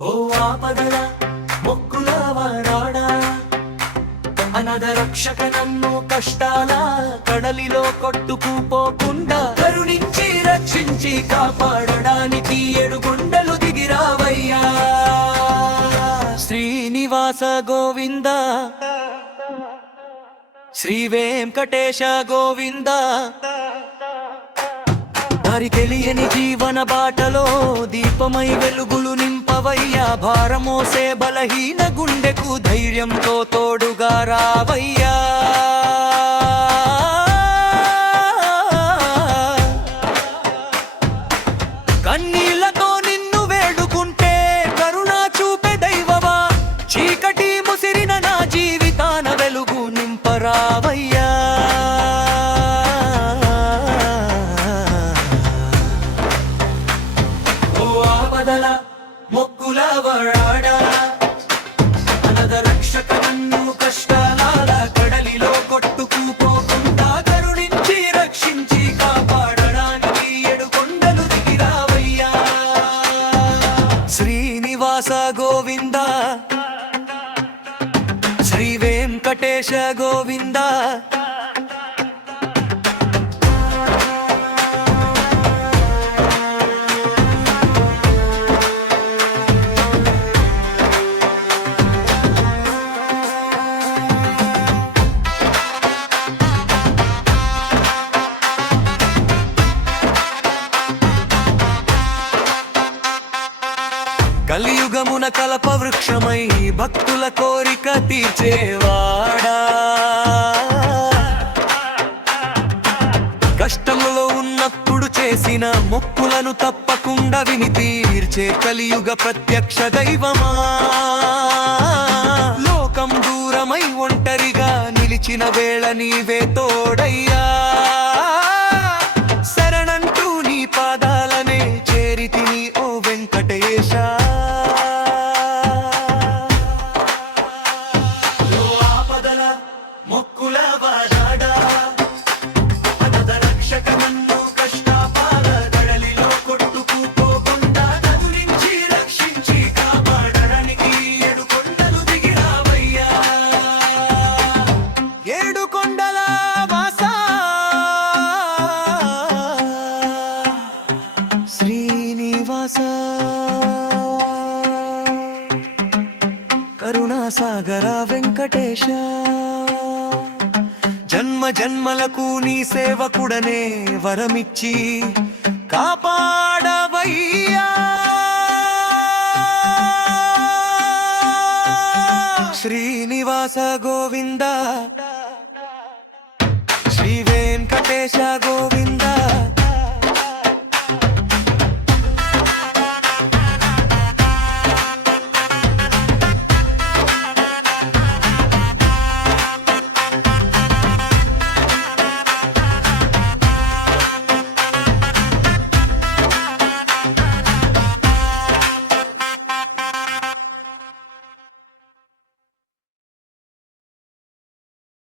ఓ ఆపదల మొక్కుల వాడా అనద రక్షక నన్ను కష్టాల కడలిలో కొట్టుకుపోకుండా కరుణించి రక్షించి కాపాడడానికి ఏడుగుండలు దిగిరావయ్యా శ్రీనివాస గోవింద శ్రీ వెంకటేశ గోవింద దారి తెలియని జీవన బాటలో దీపమై వెలుగులు రావయ్యా భారమోసే బలహీన గుండెకు ధైర్యంతో తోడుగా రావయ్యా. మొక్కుల అనద రక్షక కష్టాల కడలిలో కొట్టుకుపోకుండా కరుణించి రక్షించి కాపాడడానికి ఏడు కొండలు దిగిరావయ్యా. శ్రీనివాస గోవింద శ్రీ వెంకటేశ గోవింద కలియుగమున కలప వృక్షమై భక్తుల కోరిక తీర్చేవాడా. కష్టములో ఉన్నప్పుడు చేసిన మొక్కులను తప్పకుండా విని తీర్చే కలియుగ ప్రత్యక్ష దైవమా. లోకం దూరమై ఒంటరిగా నిలిచిన వేళ నీవే శ్రీనివాస కరుణాసాగర వెంకటేశ. జన్మ జన్మలకు నీ సేవకుడనే వరమిచ్చి కాపాడవయ్యా. శ్రీనివాస గోవింద. శ్రీ వెంకటేశ గోవింద.